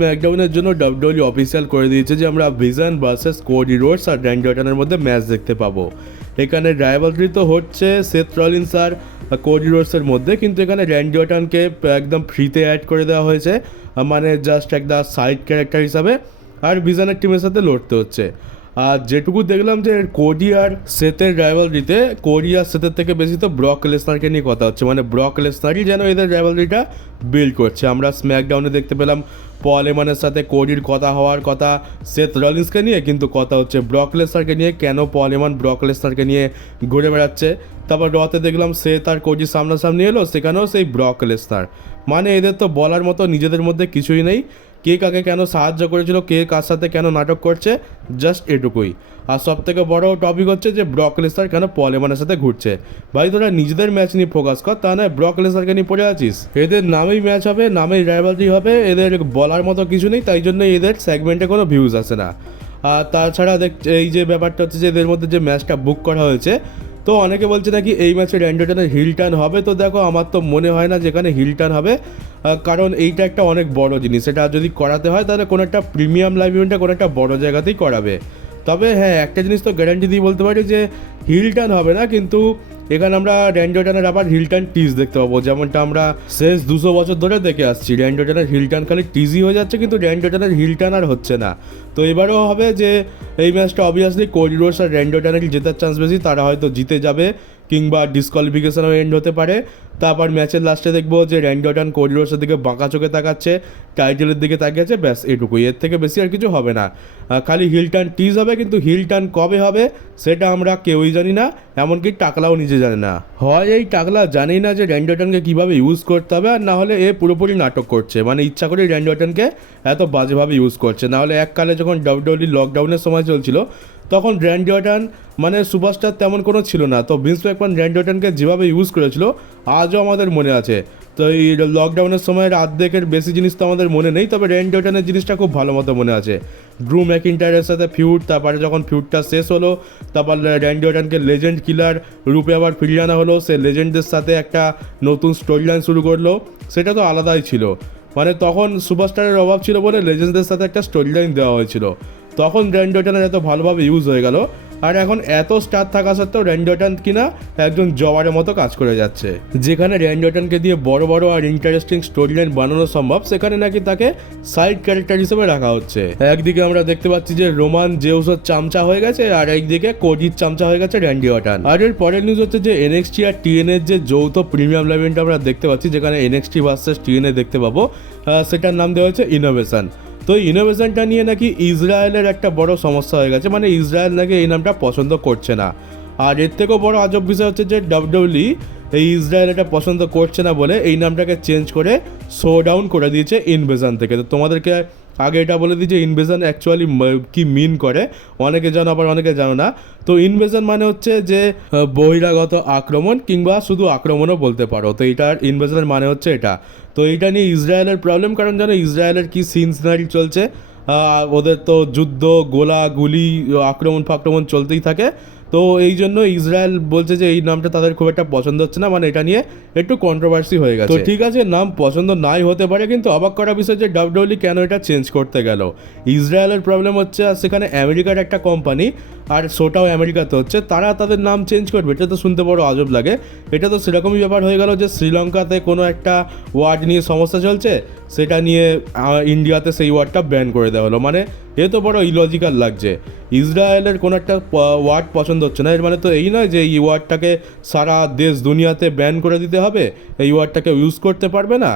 স্ম্যাকডাউনের জন্য WWE official করে দিয়েছে যে আমরা ভিশন ভার্সেস কোডি রোডস আর র্যান্ডি অর্টনের মধ্যে ম্যাচ দেখতে পাবো। এখানে রাইভালরি তো হচ্ছে সেথ রলিন্স আর কোডি রোডসের মধ্যে, কিন্তু এখানে র্যান্ডি অর্টনকে একদম ফ্রিতে অ্যাড করে দেওয়া হয়েছে, মানে জাস্ট একটা সাইড ক্যারেক্টার হিসাবে, আর ভিশনের টিমের সাথে লড়তে হচ্ছে। আর যেটুকু দেখলাম যে কোডি আর সেথের রাইভালরিতে কোডি আর সেথের থেকে বেশি তো ব্রক লেসনারকে নিয়ে কথা হচ্ছে, মানে ব্রক লেসনারই যেন এদের রাইভালরিটা বিল্ড করছে। আমরা স্ম্যাকডাউনে দেখতে পেলাম পল হেমনের সাথে কোডির কথা হওয়ার কথা সেথ রলিন্সকে নিয়ে, কিন্তু কথা হচ্ছে ব্রক লেসনারকে নিয়ে। কেন পল হেমন ব্রক লেসনারকে নিয়ে ঘুরে বেড়াচ্ছে? তারপর রতে দেখলাম সেথ আর কোডি সামনাসামনি এলো, সেখানেও সেই ব্রক লেসনার। মানে এদের তো বলার মতো নিজেদের মধ্যে কিছুই নেই, কে কাকে কেন সাহায্য করেছিল, কে কার সাথে কেন নাটক করছে, জাস্ট এটুকুই। আর সবথেকে বড় টপিক হচ্ছে যে ব্রক লেসনার কেন পল হেমনের সাথে ঘুরছে। ভাই তোরা নিজেদের ম্যাচ নিয়ে ফোকাস কর, তা নয় ব্রক লেসনারকে নিয়ে পড়ে আছিস। এদের নামেই ম্যাচ হবে, নামেই রাইভালরি হবে, এদের বলার মতো কিছু নেই, তাই জন্য এদের সেগমেন্টে কোনো ভিউজ আসে না। আর তাছাড়া এই যে ব্যাপারটা হচ্ছে যে এদের মধ্যে যে ম্যাচটা বুক করা হয়েছে, তো অনেকে বলছে নাকি এই ম্যাচে র্যান্ডি অর্টনের হিল টার্ন হবে। তো দেখো আমার তো মনে হয় না যেখানে হিল টার্ন হবে, কারণ এইটা একটা অনেক বড় জিনিস। এটা যদি করাতে হয় তাহলে কোনো একটা প্রিমিয়াম লাইভ ইভেন্টে কোনো একটা বড় জায়গাতেই করাবে। তবে হ্যাঁ, একটা জিনিস তো গ্যারান্টি দিয়ে বলতে পারি যে হিল টার্ন হবে না, কিন্তু এখানে আমরা র্যান্ডি অর্টনের আবার হিল টার্ন টিজ দেখতে পাবো, যেমনটা আমরা শেষ 200 বছর ধরে দেখে আসছি। র্যান্ডি অর্টনের হিল টার্ন খালি টিজই হয়ে যাচ্ছে, কিন্তু র্যান্ডি অর্টনের হিল টার্ন আর হচ্ছে না। তো এবারেও হবে যে এই ম্যাচটা অবভিয়াসলি কোডি রোডস আর র্যান্ডি অর্টনের জেতার চান্স বেশি, তারা হয়তো জিতে যাবে কিংবা ডিসকোয়ালিফিকেশনও এন্ড হতে পারে। তারপর ম্যাচের লাস্টে দেখবো যে র্যান্ডি অর্টন কোডি রোডসের দিকে বাঁকা চোখে তাকাচ্ছে, টাইটেলের দিকে তাকিয়েছে, ব্যাস এটুকুই, এর থেকে বেশি আর কিছু হবে না। খালি হিল টার্ন টিজ হবে, কিন্তু হিল টার্ন কবে হবে সেটা আমরা কেউই জানি না, এমনকি টাকলাও নিজে জানে না। হয় এই টাকলা জানেই না যে র্যান্ডি অর্টনকে কীভাবে ইউজ করতে হবে, আর না হলে এ পুরোপুরি নাটক করছে, মানে ইচ্ছা করে র্যান্ডি অর্টনকে এত বাজেভাবে ইউজ করছে। নাহলে এককালে যখন ডাব্লিউডাব্লিউই লকডাউনের সময় চলছিল তখন র্যান্ডি অর্টন মানে সুপারস্টার তেমন কোনো ছিল না, তো ভিন্স ম্যাকম্যান র্যান্ডি অর্টনকে যেভাবে ইউজ করেছিল আজও আমাদের মনে আছে। তো এই লকডাউনের সময়ের অর্ধেকের বেশি জিনিস তো আমাদের মনে নেই, তবে র্যান্ডি অর্টনের জিনিসটা খুব ভালো মতো মনে আছে। ড্রু ম্যাকিন্টায়ারের সাথে ফিউড, তারপরে যখন ফিউডটা শেষ হলো, তারপর র্যান্ডি অর্টনকে লেজেন্ড কিলার রূপে আবার ফিরিয়ে আনা হলো, সে লেজেন্ডদের সাথে একটা নতুন স্টোরি লাইন শুরু করলো, সেটা তো আলাদাই ছিল। মানে তখন সুপারস্টারের অভাব ছিল বলে লেজেন্ডদের সাথে একটা স্টোরি লাইন দেওয়া হয়েছিল, তখন র্যান্ডি অর্টনের এত ভালোভাবে ইউজ হয়ে গেল। আর এখন এত স্টার থাকা সত্ত্বেও র্যান্ডি অর্টন কিনা একজন জবারের মতো কাজ করে যাচ্ছে। যেখানে র্যান্ডি অর্টনকে দিয়ে বড় বড় আর ইন্টারেস্টিং স্টোরি লাইন বানানো সম্ভব, সেখানে নাকি তাকে সাইড ক্যারেক্টার হিসেবে রাখা হচ্ছে। একদিকে আমরা দেখতে পাচ্ছি যে রোমান জেউসের চামচা হয়ে গেছে, আর একদিকে কোডির চামচা হয়ে গেছে র্যান্ডি অর্টন। আর এর পরের নিউজ হচ্ছে যে এনএক্সটি আর টিএনএর যে যৌথ প্রিমিয়াম লাইভ ইভেন্ট আমরা দেখতে পাচ্ছি, যেখানে এনএক্সটি ভার্সেস টিএনএ দেখতে পাবো, সেটার নাম দেওয়া হচ্ছে ইনোভেশন। তো ইনোভেশনটা নিয়ে নাকি ইসরায়েলের একটা বড় সমস্যা হয়ে গেছে, মানে ইসরায়েল নাকি এই নামটা পছন্দ করছে না। আর এর থেকেও বড় আজব বিষয় হচ্ছে যে ডাব্লিউডাব্লিউই এই ইসরায়েল এটা পছন্দ করছে না বলে এই নামটাকে চেঞ্জ করে শো ডাউন করে দিয়েছে ইনভেশন থেকে। তো তোমাদেরকে আগে এটা বলে দিই যে ইনভেশন অ্যাকচুয়ালি কি মিন করে, অনেকে জানো আবার অনেকে জানো না। তো ইনভেশন মানে হচ্ছে যে বহিরাগত আক্রমণ, কিংবা শুধু আক্রমণও বলতে পারো। তো এটার ইনভেশনের মানে হচ্ছে এটা। তো এইটা নিয়ে ইসরায়েলের প্রবলেম, কারণ জানো ইসরায়েলের কি সিনসিনারি চলছে, ওদের তো যুদ্ধ, গোলা গুলি, আক্রমণ ফাক্রমণ চলতেই থাকে। তো এই জন্য ইসরায়েল বলছে যে এই নামটা তাদের খুব একটা পছন্দ হচ্ছে না, মানে এটা নিয়ে একটু কন্ট্রোভার্সি হয়ে গেছে। তো ঠিক আছে, নাম পছন্দ নাই হতে পারে, কিন্তু অবাক করা বিষয় যে ডাব্লিউডাব্লিউই কেন এটা চেঞ্জ করতে গেল। ইসরায়েলের প্রবলেম হচ্ছে, আর সেখানে আমেরিকার একটা কোম্পানি, আর শোটাও আমেরিকাতে হচ্ছে, তারা তাদের নাম চেঞ্জ করবে, এটা তো শুনতে বড় আজব লাগে। এটা তো সেরকমই ব্যাপার হয়ে গেল যে শ্রীলঙ্কাতে কোনো একটা ওয়ার্ড নিয়ে সমস্যা চলছে, সেটা নিয়ে ইন্ডিয়াতে সেই ওয়ার্ডটা ব্যান করে দেওয়া হলো। মানে এ তো বড় ইলজিক্যাল লাগছে। ইসরায়েলের কোনো একটা ওয়ার্ড পছন্দ হচ্ছে না, এর মানে তো এই নয় যে এই ওয়ার্ডটাকে সারা দেশ দুনিয়াতে ব্যান করে দিতে হবে, এই ওয়ার্ডটাকে ইউজ করতে পারবে না।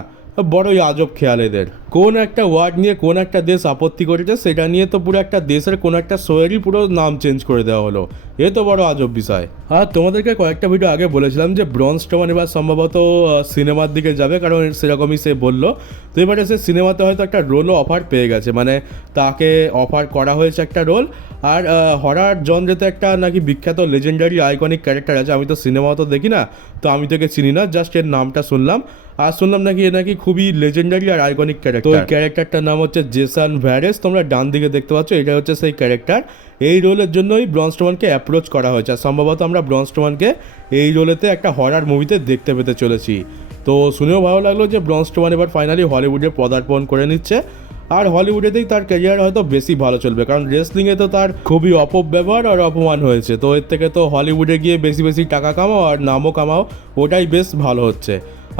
বড়ই আজব খেয়াল এদের। কোন একটা ওয়ার্ড নিয়ে কোন একটা দেশ আপত্তি করেছে, সেটা নিয়ে তো পুরো একটা দেশের কোন একটা শোয়েরই পুরো নাম চেঞ্জ করে দেওয়া হলো, এ তো বড় আজব বিষয়। আর তোমাদেরকে কয়েকটা ভিডিও আগে বলেছিলাম যে ব্রন স্ট্রোমান এবার সম্ভবত সিনেমার দিকে যাবে, কারণ সেরকমই সে বললো। তো এবারে সে সিনেমাতে হয়তো একটা রোলও অফার পেয়ে গেছে, মানে তাকে অফার করা হয়েছে একটা রোল। আর হরার জনরেতে একটা নাকি বিখ্যাত লেজেন্ডারি আইকনিক ক্যারেক্টার আছে, আমি তো সিনেমা তো দেখি না, তো আমি তোকে চিনি না, জাস্ট এর নামটা শুনলাম। আর শুনলাম নাকি এ নাকি খুবই লেজেন্ডারি আর আইকনিক ক্যারেক্টার। তো ওই ক্যারেক্টারটার নাম হচ্ছে জেসন ভ্যারেস, তোমরা ডান দিকে দেখতে পাচ্ছ, এটা হচ্ছে সেই ক্যারেক্টার। এই রোলের জন্যই ব্রন স্ট্রোমানকে অ্যাপ্রোচ করা হয়েছে, আর সম্ভবত আমরা ব্রন স্ট্রোমানকে এই রোলেতে একটা হরার মুভিতে দেখতে পেতে চলেছি। তো শুনেও ভালো লাগলো যে ব্রন স্ট্রোমান এবার ফাইনালি হলিউডে পদার্পণ করে নিচ্ছে। আর হলিউডেতেই তার ক্যারিয়ার হয়তো বেশি ভালো চলবে, কারণ রেসলিংয়ে তো তার খুবই অপব্যবহার আর অপমান হয়েছে। তো এর থেকে তো হলিউডে গিয়ে বেশি বেশি টাকা কামাও আর নামও কামাও, ওটাই বেশ ভালো হচ্ছে।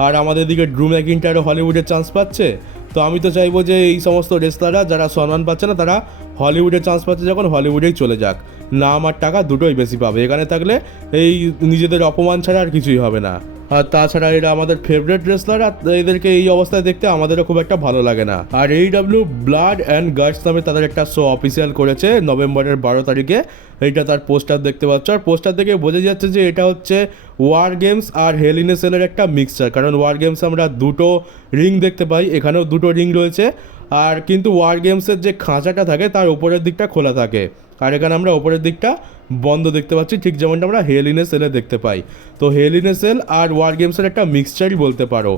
আর আমাদের দিকে ড্রু ম্যাকিন্টায়ারও হলিউডে চান্স পাচ্ছে। তো আমি তো চাইবো যে এই সমস্ত রেসলাররা যারা সম্মান পাচ্ছে না তারা হলিউডে চান্স পাচ্ছে যখন হলিউডেই চলে যাক, নাম আর টাকা দুটোই বেশি পাবে। এখানে থাকলে এই নিজেদের অপমান ছাড়া আর কিছুই হবে না। আর তাছাড়া এরা আমাদের ফেভারিট রেসলার, আর এদেরকে এই অবস্থায় দেখতে আমাদেরও খুব একটা ভালো লাগে না। আর AEW ব্লাড অ্যান্ড গাটস নামে তাদের একটা শো অফিসিয়াল করেছে নভেম্বরের 12 তারিখে। এইটা তার পোস্টার দেখতে পাচ্ছ, আর পোস্টার থেকে বোঝা যাচ্ছে যে এটা হচ্ছে ওয়ার গেমস আর হেল ইন এ সেলের একটা মিক্সচার। কারণ ওয়ার গেমস আমরা দুটো রিং দেখতে পাই, এখানেও দুটো রিং রয়েছে। আর কিন্তু ওয়ার গেমসের যে খাঁচাটা থাকে তার উপরের দিকটা খোলা থাকে, আর এখানে আমরা ওপরের দিকটা বন্ধ দেখতে পাচ্ছি, ঠিক যেমনটা আমরা হেল ইন এ সেলে দেখতে পাই। তো হেল ইন এ সেল আর ওয়ার গেমসের একটা মিক্সচারই বলতে পারো।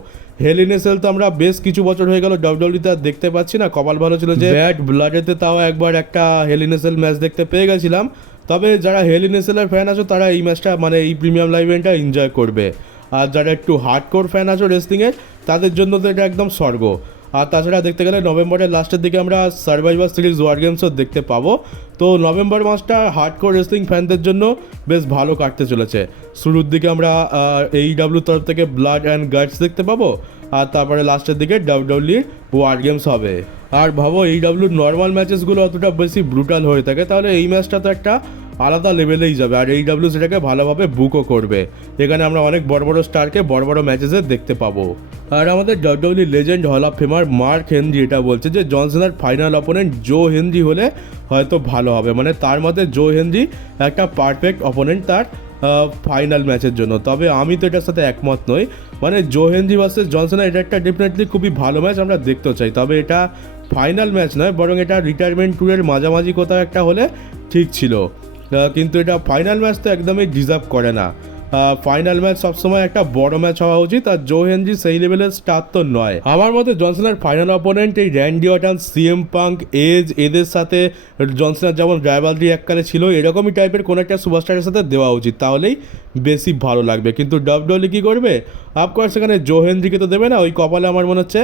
হেল ইন এ সেল তো আমরা বেশ কিছু বছর হয়ে গেল WWE-তে আর দেখতে পাচ্ছি না। কপাল ভালো ছিল যে ব্যাড ব্লাডেতে তাও একবার একটা হেল ইন এ সেল ম্যাচ দেখতে পেয়ে গেছিলাম। তবে যারা হেল ইন এ সেলের ফ্যান আছো তারা এই ম্যাচটা মানে এই প্রিমিয়াম লাইভ ইভেন্টটা এনজয় করবে। আর যারা একটু হার্ডকোর ফ্যান আছো রেসলিংয়ের তাদের জন্য তো এটা একদম স্বর্গ। আর তাছাড়া দেখতে গেলে নভেম্বরের লাস্টের দিকে আমরা সার্ভাইভার সিরিজ ওয়ার গেমসও দেখতে পাবো। তো নভেম্বর মাসটা হার্ডকোর রেসলিং ফ্যানদের জন্য বেশ ভালো কাটতে চলেছে। শুরুর দিকে আমরা AEW তরফ থেকে ব্লাড অ্যান্ড গাটস দেখতে পাবো, আর তারপরে লাস্টের দিকে WWE ওয়ার গেমস হবে। আর ভাবো AEW নর্মাল ম্যাচেসগুলো অতটা বেশি ব্রুটাল হয়ে থাকে, তাহলে এই ম্যাচটা তো একটা আলাদা লেভেলেই যাবে। আর AEW সেটাকে ভালোভাবে বুকও করবে। এখানে আমরা অনেক বড় বড় স্টারকে বড় বড় ম্যাচেসে দেখতে পাবো। আর আমাদের WWE legend hall of famer mark Henry এটা বলছে যে জন সিনার ফাইনাল অপোনেন্ট জো হেনরি হলে হয়তো ভালো হবে। মানে তার মতে জো হেনরি একটা পারফেক্ট অপোনেন্ট তার ফাইনাল ম্যাচের জন্য। তবে আমি তো এটার সাথে একমত নই। মানে জো হেনরি ভার্সেস জন সিনা এটা একটা ডেফিনেটলি খুবই ভালো ম্যাচ, আমরা দেখতেও চাই। তবে এটা ফাইনাল ম্যাচ নয়, বরং এটা রিটায়ারমেন্ট ট্যুরের মাঝামাঝি কোথাও একটা হলে ঠিক ছিল। কিন্তু এটা ফাইনাল ম্যাচ তো একদমই ডিজার্ভ করে না। ফাইনাল ম্যাচ সবসময় একটা বড় ম্যাচ হওয়া উচিত, আর জো হেনরি সেই লেভেলের স্টার তো নয়। আমার মতে জনসনের ফাইনাল অপোনেন্ট এই Randy Orton, CM Punk, Edge এদের সাথে জনসনের যেমন রাইভালরি এককালে ছিল এরকমই টাইপের কোনো একটা সুপারস্টারের সাথে দেওয়া উচিত, তাহলেই বেশি ভালো লাগবে। কিন্তু WWE কী করবে? অফকোর্স সেখানে জো হেনরিকে তো দেবে না, ওই কপালে আমার মনে হচ্ছে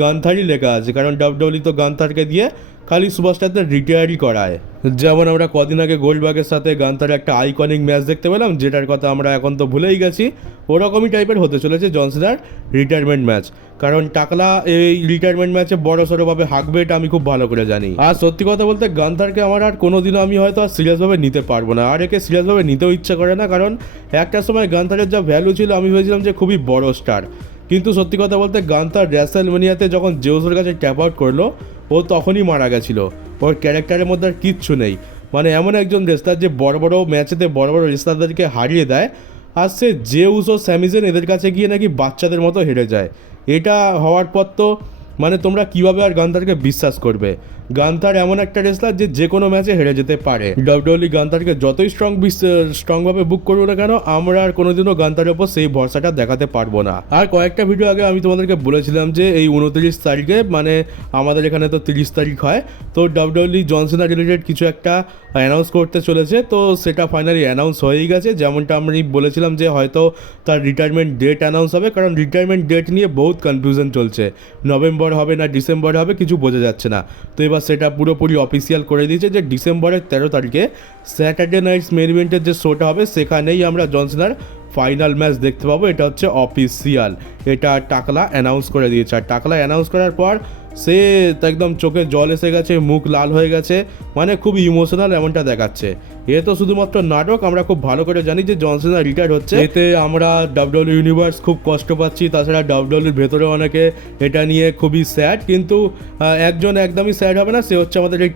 গান্থারই লেখা আছে। কারণ WWE তো গান্থারকে দিয়ে খালি সুপারস্টারদের রিটায়ারই করায়। যেমন আমরা কদিন আগে গোল্ডবার্গের সাথে গান্থার একটা আইকনিক ম্যাচ দেখতে পেলাম, যেটার কথা আমরা এখন তো ভুলেই গেছি। ওরকমই টাইপের হতে চলেছে জন সিনার রিটায়ারমেন্ট ম্যাচ। কারণ টাকলা এই রিটায়ারমেন্ট ম্যাচে বড় সড়োভাবে হাঁকবে এটা আমি খুব ভালো করে জানি। আর সত্যি কথা বলতে গান্থারকে আমার আর কোনোদিনও আমি হয়তো আর সিরিয়াসভাবে নিতে পারবো না, আর একে সিরিয়াসভাবে নিতেও ইচ্ছা করে না। কারণ একটা সময় গান্থারের যা ভ্যালু ছিল আমি ভেবেছিলাম যে খুবই বড় স্টার, কিন্তু সত্যি কথা বলতে গান্থার রেসলম্যানিয়াতে যখন জেউসের কাছে ট্যাপ আউট করলো ও তখনই মারা গেছিলো। ওর ক্যারেক্টারের মধ্যে আর কিচ্ছু নেই। মানে এমন একজন রেসলার যে বড় বড় ম্যাচেতে বড় বড় রেসলারদেরকে হারিয়ে দেয়, আর সে জেউস ও স্যামিজেন এদের কাছে গিয়ে নাকি বাচ্চাদের মতো হেরে যায়। এটা হওয়ার পর তো মানে তোমরা কীভাবে আর গান্থারকে বিশ্বাস করবে? গান্থার এমন একটা রেসলার যে কোনো ম্যাচে হেরে যেতে পারে। WWE গান্থারকে যতই স্ট্রংভাবে বুক করবো না কেন, আমরা আর কোনোদিনও গান্থারের ওপর সেই ভরসাটা দেখাতে পারবো না। আর কয়েকটা ভিডিও আগে আমি তোমাদেরকে বলেছিলাম যে এই 29 তারিখে, মানে আমাদের এখানে তো 30 তারিখ হয়, তো WWE জন সিনা রিলেটেড কিছু একটা অ্যানাউন্স করতে চলেছে। তো সেটা ফাইনালি অ্যানাউন্স হয়েই গেছে। যেমনটা আমি বলেছিলাম যে হয়তো তার রিটায়ারমেন্ট ডেট অ্যানাউন্স হবে, কারণ রিটায়ারমেন্ট ডেট নিয়ে বহুত কনফিউশন চলছে। নভেম্বর হবে না ডিসেম্বর হবে কিছু বোঝা যাচ্ছে না। তো এবার সেটা পুরোপুরি অফিসিয়াল করে দিয়েছে যে ডিসেম্বরের 13 তারিখে স্যাটারডে নাইটস মেন ইভেন্টের যে শোটা হবে সেখানেই আমরা জন সিনার ফাইনাল ম্যাচ দেখতে পাবো। এটা হচ্ছে অফিসিয়াল, এটা টাকলা অ্যানাউন্স করে দিয়েছে। আর টাকলা অ্যানাউন্স করার পর সে একদম চোখে জল এসে গেছে, মুখ লাল হয়ে গেছে, মানে খুব ইমোশনাল এমনটা দেখাচ্ছে। এ তো শুধুমাত্র নাটক, আমরা খুব ভালো করে জানি যে জন সিনা রিটায়ার হচ্ছে। এতে আমরা WWE ইউনিভার্স খুব কষ্ট পাচ্ছি, তাছাড়া WWE ভেতরে অনেকে এটা নিয়ে খুবই স্যাড। কিন্তু একজন একদমই স্যাড হবে না, সে হচ্ছে আমাদের এই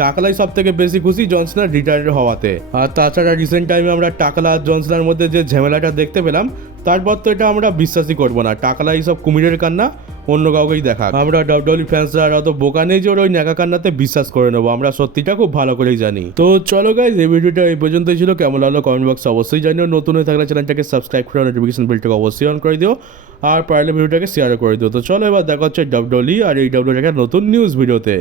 টাকলাই সব থেকে বেশি খুশি জন সিনার রিটায়ার হওয়াতে। আর তাছাড়া রিসেন্ট টাইমে আমরা টাকলা আর জন সিনার মধ্যে যে ঝামেলাটা দেখতে পেলাম, তারপর তো এটা আমরা বিশ্বাসই করবো না। টাকলা এইসব কুমিরের কান্না অন্য কাউকেই দেখা। আমরা WWE ফ্যান্সরা আর অত বোকা নেই যে ওর ওই ন্যাকা কান্নাতে বিশ্বাস করে নেবো, আমরা সত্যিটা খুব ভালো করেই জানি। তো চলো গাইজ, এই ভিডিওটা এই পর্যন্তই ছিল। কেমন লাগলো কমেন্ট বক্সে অবশ্যই জানিও। নতুন হয়ে থাকলে চ্যানেলটাকে সাবস্ক্রাইব করে নোটিফিকেশন বেলটাকে অবশ্যই অন করে দিও, আর পারলে ভিডিওটাকে শেয়ার করে দিও। তো চলো এবার দেখা হচ্ছে WWE আর AEW একটা নতুন নিউজ ভিডিওতে।